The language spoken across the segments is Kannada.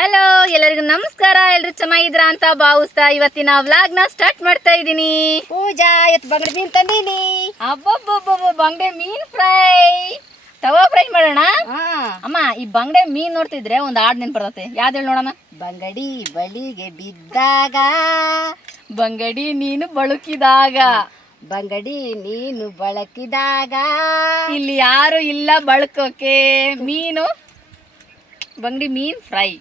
ಹಲೋ ಎಲ್ಲರಿಗೂ ನಮಸ್ಕಾರ. ಎಲ್ರು ಚೆನ್ನಾಗಿದ್ರ ಅಂತ ಭಾವಿಸ್ತಾ ಇವತ್ತಿನ ವ್ಲಾಗ್ನ ಸ್ಟಾರ್ಟ್ ಮಾಡ್ತಾ ಇದ್ದೀನಿ. ಪೂಜಾ ಎತ್ ಬಂಗಡೆ ಮೀನ್ ತಂದೀನಿ. ಅಬ್ಬಬ್ಬಬ್ಬ ಬಂಗಡೆ ಮೀನ್ ಫ್ರೈ. ತವಾ ಫ್ರೈ ಮಾಡೋಣ? ಹಾ. ಅಮ್ಮ ಈ ಬಂಗಡೆ ಮೀನ್ ನೋಡ್ತಿದ್ರೆ ಒಂದ್ ಹಾಡ್ ನೆನ್ ಬರ್ತತೆ. ಯಾವ್ದು ಹೇಳಿ ನೋಡೋಣ? ಬಂಗಡಿ ಬಳಿಗೆ ಬಿದ್ದಾಗ. ಬಂಗಡಿ ನೀನು ಬಳುಕಿದಾಗ. ಬಂಗಡಿ ನೀನು ಬಳಕಿದಾಗ. ಇಲ್ಲಿ ಯಾರು ಇಲ್ಲ ಬಳಕೋಕೆ. ಮೀನು? ಬಂಗಡಿ ಮೀನ್ ಫ್ರೈ.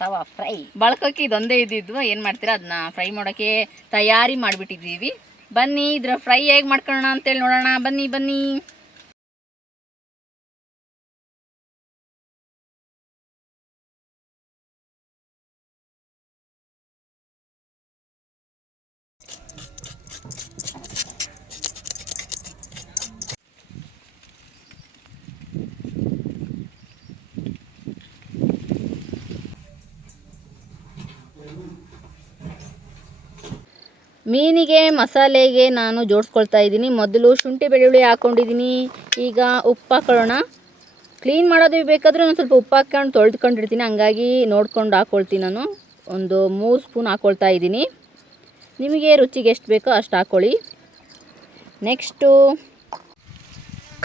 ತವ ಫ್ರೈ ಬಳ್ಕೋಕೆ ಇದೊಂದೇ ಇದ್ದಿದ್ದು, ಏನು ಮಾಡ್ತೀರಾ? ಅದನ್ನ ಫ್ರೈ ಮಾಡೋಕ್ಕೆ ತಯಾರಿ ಮಾಡಿಬಿಟ್ಟಿದ್ದೀವಿ. ಬನ್ನಿ, ಇದ್ರ ಫ್ರೈ ಹೇಗೆ ಮಾಡ್ಕೊಳ್ಳೋಣ ಅಂತೇಳಿ ನೋಡೋಣ. ಬನ್ನಿ ಬನ್ನಿ. ಮೀನಿಗೆ ಮಸಾಲೆಗೆ ನಾನು ಜೋಡಿಸ್ಕೊಳ್ತಾ ಇದ್ದೀನಿ. ಮೊದಲು ಶುಂಠಿ ಬೆಳ್ಳುಳ್ಳಿ ಹಾಕ್ಕೊಂಡಿದ್ದೀನಿ ಈಗ ಉಪ್ಪು ಹಾಕೊಳ್ಳೋಣ. ಕ್ಲೀನ್ ಮಾಡೋದು ಬೇಕಾದರೂ ನಾನು ಸ್ವಲ್ಪ ಉಪ್ಪು ಹಾಕ್ಕೊಂಡು ತೊಳೆದುಕೊಂಡಿರ್ತೀನಿ. ಹಂಗಾಗಿ ನೋಡ್ಕೊಂಡು ಹಾಕ್ಕೊಳ್ತೀನಿ ನಾನು. ಒಂದು ಮೂರು ಸ್ಪೂನ್ ಹಾಕ್ಕೊಳ್ತಾ ಇದ್ದೀನಿ. ನಿಮಗೆ ರುಚಿಗೆ ಎಷ್ಟು ಬೇಕೋ ಅಷ್ಟು ಹಾಕ್ಕೊಳ್ಳಿ ನೆಕ್ಸ್ಟು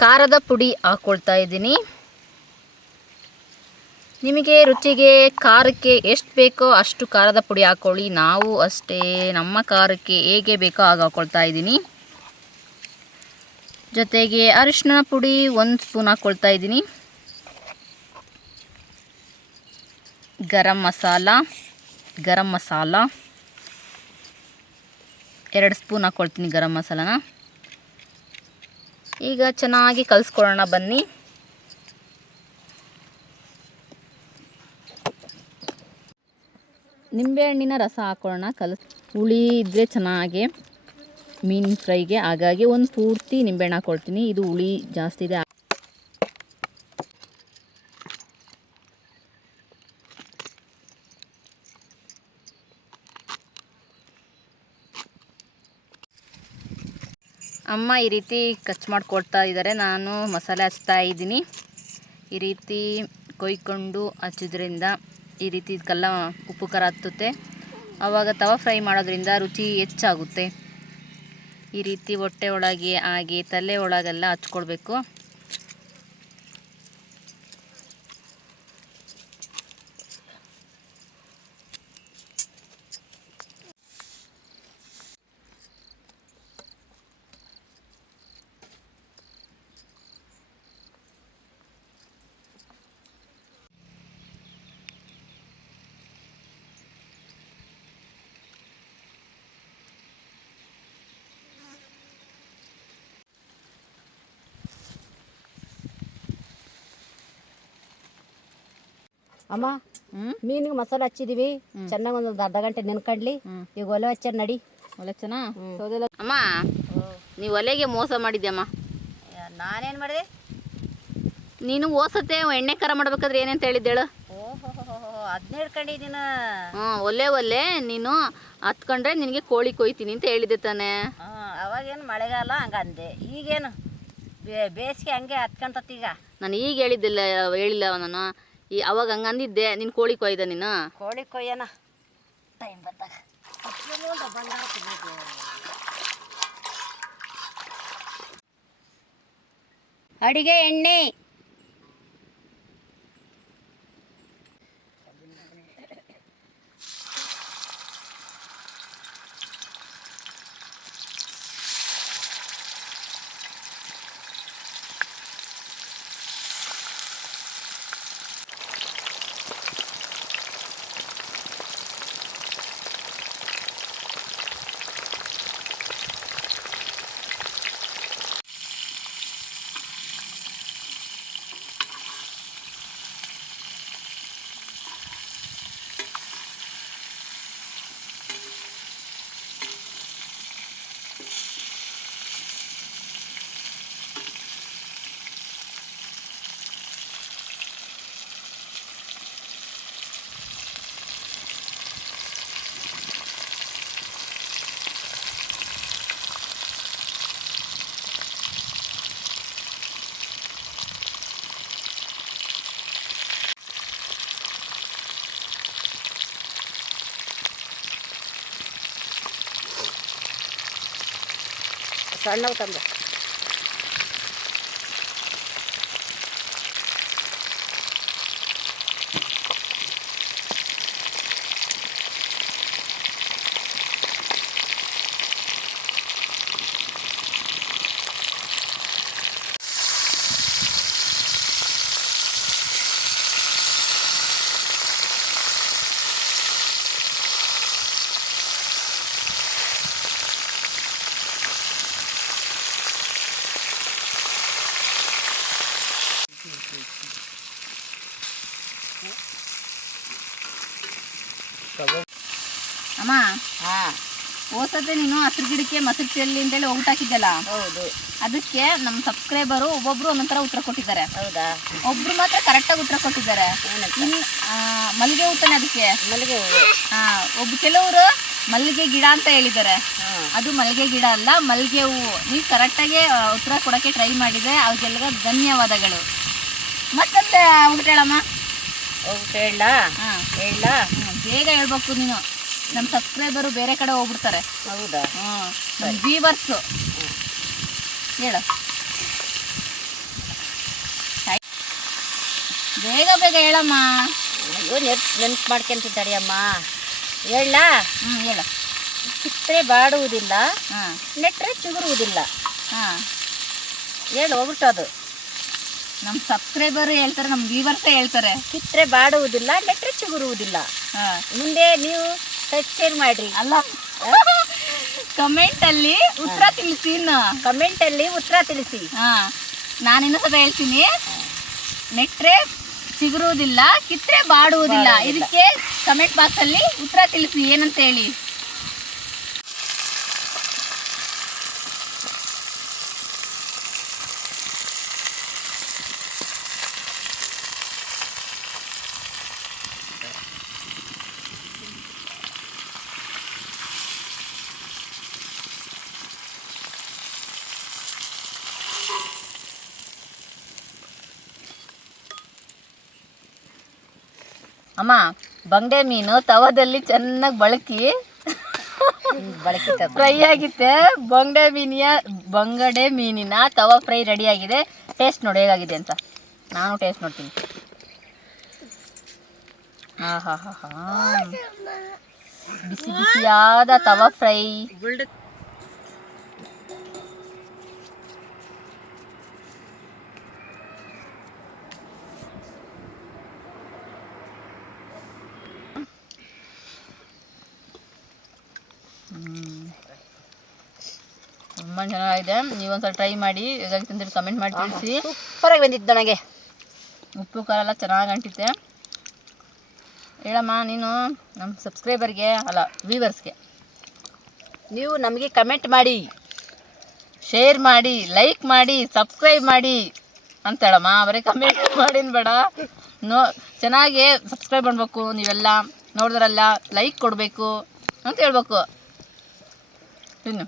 ಖಾರದ ಪುಡಿ ಹಾಕ್ಕೊಳ್ತಾ ಇದ್ದೀನಿ. ನಿಮಗೆ ರುಚಿಗೆ, ಖಾರಕ್ಕೆ ಎಷ್ಟು ಬೇಕೋ ಅಷ್ಟು ಖಾರದ ಪುಡಿ ಹಾಕ್ಕೊಳ್ಳಿ ನಾವು ಅಷ್ಟೇ ನಮ್ಮ ಖಾರಕ್ಕೆ ಹೇಗೆ ಬೇಕೋ ಹಾಗೆ ಹಾಕ್ಕೊಳ್ತಾ ಇದ್ದೀನಿ. ಜೊತೆಗೆ ಅರಿಶಿನ ಪುಡಿ ಒಂದು ಸ್ಪೂನ್ ಹಾಕ್ಕೊಳ್ತಾ ಇದ್ದೀನಿ. ಗರಂ ಮಸಾಲ ಗರಂ ಮಸಾಲ. ಎರಡು ಸ್ಪೂನ್ ಹಾಕ್ಕೊಳ್ತೀನಿ ಗರಂ ಮಸಾಲನ. ಈಗ ಚೆನ್ನಾಗಿ ಕಲಿಸ್ಕೊಳ್ಳೋಣ ಬನ್ನಿ. ನಿಂಬೆಹಣ್ಣಿನ ರಸ ಹಾಕೊಳ್ಳೋಣ. ಕಲಸ್, ಹುಳಿ ಇದ್ದರೆ ಚೆನ್ನಾಗಿ ಮೀನು ಫ್ರೈಗೆ. ಹಾಗಾಗಿ ಒಂದು ಪೂರ್ತಿ ನಿಂಬೆಹಣ್ಣು ಹಾಕೊಳ್ತೀನಿ ಇದು ಹುಳಿ ಜಾಸ್ತಿ ಇದೆ. ಅಮ್ಮ ಈ ರೀತಿ ಕಚ್ ಮಾಡಿಕೊಡ್ತಾ ಇದ್ದಾರೆ. ನಾನು ಮಸಾಲೆ ಹಚ್ತಾ ಇದ್ದೀನಿ. ಈ ರೀತಿ ಕೊಯ್ಕೊಂಡು ಹಚ್ಚೋದ್ರಿಂದ ಈ ರೀತಿ ಇದಕ್ಕೆಲ್ಲ ಉಪ್ಪು ಖಾರ ಹತ್ತುತ್ತೆ. ಆವಾಗ ತವ ಫ್ರೈ ಮಾಡೋದ್ರಿಂದ ರುಚಿ ಹೆಚ್ಚಾಗುತ್ತೆ. ಈ ರೀತಿ ಹೊಟ್ಟೆ ಒಳಗೆ ಹಾಗೆ ತಲೆ ಒಳಗೆಲ್ಲ ಹಚ್ಕೊಳ್ಬೇಕು. ಅಮ್ಮ ಮೀನಿಗೆ ಮಸಾಲೆ ಹಚ್ಚಿದೀವಿ. ಚೆನ್ನಾಗಿ ಒಂದು ಅರ್ಧ ಗಂಟೆ ನೆನ್ಕಂಡ್ಲಿ. ಈಗ ಒಲೆ ಹಚ್ಚ ನಡಿ. ಒಲೆ ಅಮ್ಮ ನೀವು ಒಲೆಗೆ ಮೋಸ ಮಾಡಿದ್ಯಮ್ಮ ನಾನೇನು ಮಾಡಿದೆ? ನೀನು ಓಸತ್ತೆ ಎಣ್ಣೆ ಕರ ಮಾಡ್ಬೇಕಾದ್ರೆ ಏನಂತ ಹೇಳಿದ್ದೇಳು ಹಿಡ್ಕೊಂಡಿದ್ದೀನ ಹ್ಞೂ ಒಲೆ ಒಲೆ ನೀನು ಹತ್ಕೊಂಡ್ರೆ ನಿನಗೆ ಕೋಳಿ ಕೊಯ್ತೀನಿ ಅಂತ ಹೇಳಿದೆ ತಾನೆ. ಅವಾಗೇನು ಮಳೆಗಾಲ ಹಂಗಂದೆ. ಈಗೇನು ಬೇಸಿಗೆ ಹಂಗೆ ಹತ್ಕೊಂತತ್ತೀಗ. ನಾನು ಈಗ ಹೇಳಿದ್ದಿಲ್ಲ ಹೇಳಿಲ್ಲ ನಾನು. ಈ ಅವಾಗ ಹಂಗಂದಿದ್ದೆ ನಿನ್ನ ಕೋಳಿ ಕೊಯ್ದ ನೀನು? ಕೋಳಿ ಕೊಯ್ಯನ ಟೈಮ್ ಬಂದಾಗ. ಅಡಿಗೆ ಎಣ್ಣೆ. సన్న అవుతుంది ಅಮ್ಮ ಹಾ. ಓದ್ಸತ್ತೆ ನೀನು ಹಸಿರು ಗಿಡಕ್ಕೆ ಮೊಸರು ಚೆಲ್ಲಿ ಅಂತೇಳಿ ಊಟ ಹಾಕಿದ್ದಲ್ಲ ಹೌದು. ಅದಕ್ಕೆ ನಮ್ಮ ಸಬ್ಸ್ಕ್ರೈಬರು ಒಬ್ಬೊಬ್ರು ಒಂದೊಂಥರ ಉತ್ತರ ಕೊಟ್ಟಿದ್ದಾರೆ. ಹೌದಾ? ಒಬ್ರು ಮಾತ್ರ ಕರೆಕ್ಟಾಗಿ ಉತ್ತರ ಕೊಟ್ಟಿದ್ದಾರೆ. ಮಲ್ಲಿಗೆ ಹೂತಾನೆ ಅದಕ್ಕೆ? ಮಲ್ಲಿಗೆ ಹೂವು. ಹಾ ಒಬ್ಬ ಕೆಲವರು ಮಲ್ಲಿಗೆ ಗಿಡ ಅಂತ ಹೇಳಿದ್ದಾರೆ. ಅದು ಮಲ್ಲಿಗೆ ಗಿಡ ಅಲ್ಲ ಮಲ್ಲಿಗೆ ಹೂವು. ನೀವು ಕರೆಕ್ಟಾಗಿ ಉತ್ತರ ಕೊಡೋಕ್ಕೆ ಟ್ರೈ ಮಾಡಿದೆ ಅವ್ರಿಗೆಲ್ಲ ಧನ್ಯವಾದಗಳು. ಮತ್ತಂತೆ ಉಂಟು ಹೇಳಲಾ ಹೇಳ. ಹಾಂ. ಹೇಳ. ಬೇಗ ಹೇಳ್ಬೇಕು ನೀನು. ನಮ್ಮ ಸಬ್ಸ್ಕ್ರೈಬರು ಬೇರೆ ಕಡೆ ಹೋಗ್ಬಿಡ್ತಾರೆ. ಹೌದಾ? ಹಾಂ ನಮ್ಮ ವೀವರ್ಸು ಹೇಳು. ಬೇಗ ಬೇಗ ಹೇಳಮ್ಮ. ಅಯ್ಯೋ ನೆನ್ಪು ನೆನ್ಪು ಮಾಡ್ಕೊಂತಿದ್ದಾರೆ ಅಮ್ಮ. ಹೇಳಲಾ ಹ್ಞೂ ಹೇಳು. ಕಿತ್ತರೆ ಬಾಡುವುದಿಲ್ಲ ಹಾಂ. ನೆಟ್ಟರೆ ಚಿಗುರುವುದಿಲ್ಲ. ಹಾಂ. ಹೇಳು ಹೋಗ್ಬಿಟ್ಟು ಅದು. ನಮ್ಮ ಸಬ್ಸ್ಕ್ರೈಬರ್ ಹೇಳ್ತಾರೆ ನಮ್ಮ ವೀವರ್ಸೇ ಹೇಳ್ತಾರೆ. ಕಿತ್ತರೆ ಬಾಡುವುದಿಲ್ಲ ನೆಟ್ಟರೆ ಚಿಗುರುವುದಿಲ್ಲ. ಹಾಂ. ಮುಂದೆ ನೀವು ಸಬ್ಸ್ಕ್ರೈಬ್ ಮಾಡ್ರಿ? ಅಲ್ಲ. ಕಮೆಂಟಲ್ಲಿ ಉತ್ತರ ತಿಳಿಸಿ ಇನ್ನು. ಕಮೆಂಟಲ್ಲಿ ಉತ್ತರ ತಿಳಿಸಿ. ಹಾ. ನಾನು ಸ್ವಲ್ಪ ಹೇಳ್ತೀನಿ. ನೆಟ್ರೆ ಸಿಗುರುವುದಿಲ್ಲ ಕಿತ್ರೆ ಬಾಡುವುದಿಲ್ಲ. ಇದಕ್ಕೆ ಕಮೆಂಟ್ ಬಾಕ್ಸಲ್ಲಿ ಉತ್ತರ ತಿಳಿಸಿ ಏನಂತ ಹೇಳಿ. ಅಮ್ಮ ಬಂಗಡೆ ಮೀನು ತವದಲ್ಲಿ ಚೆನ್ನಾಗಿ ಬಳಕಿ. ಬಳಕಿ ಫ್ರೈ ಆಗಿತ್ತೆ. ಬಂಗಡೆ ಮೀನಿಯ ಬಂಗಡೆ ಮೀನಿನ ತವ ಫ್ರೈ ರೆಡಿ ಆಗಿದೆ. ಟೇಸ್ಟ್ ನೋಡಿ ಹೇಗಾಗಿದೆ ಅಂತ. ನಾನು ಟೇಸ್ಟ್ ನೋಡ್ತೀನಿ. ಹಾ ಬಿಸಿ ಬಿಸಿಯಾದ ತವ ಫ್ರೈ. ತುಂಬ ಚೆನ್ನಾಗಿದೆ. ನೀವೊಂದ್ಸಲ ಟ್ರೈ ಮಾಡಿ ಹೇಗಾಗಿ ಕಮೆಂಟ್ ಮಾಡಿ ತಿಳಿಸಿ. ಸೂಪರಾಗಿ ಬಂದಿತ್ತು ನನಗೆ. ಉಪ್ಪು ಖಾರ ಎಲ್ಲ ಚೆನ್ನಾಗಿ ಅಂಟಿತ್ತೆ ಹೇಳಮ್ಮ ನೀನು ನಮ್ಮ ಸಬ್ಸ್ಕ್ರೈಬರ್ಗೆ ಅಲ್ಲ ವ್ಯೂವರ್ಸ್ಗೆ ನೀವು ನಮಗೆ ಕಮೆಂಟ್ ಮಾಡಿ. ಶೇರ್ ಮಾಡಿ ಲೈಕ್ ಮಾಡಿ ಸಬ್ಸ್ಕ್ರೈಬ್ ಮಾಡಿ ಅಂತ ಹೇಳಮ್ಮ. ಬರೀ ಕಮೆಂಟ್ ಮಾಡಿನ ಬೇಡ. ನೋ ಚೆನ್ನಾಗಿ ಸಬ್ಸ್ಕ್ರೈಬ್ ಮಾಡಬೇಕು ನೀವೆಲ್ಲ. ನೋಡಿದ್ರಲ್ಲ ಲೈಕ್ ಕೊಡಬೇಕು ಅಂತ ಹೇಳ್ಬೇಕು. ಇನ್ನು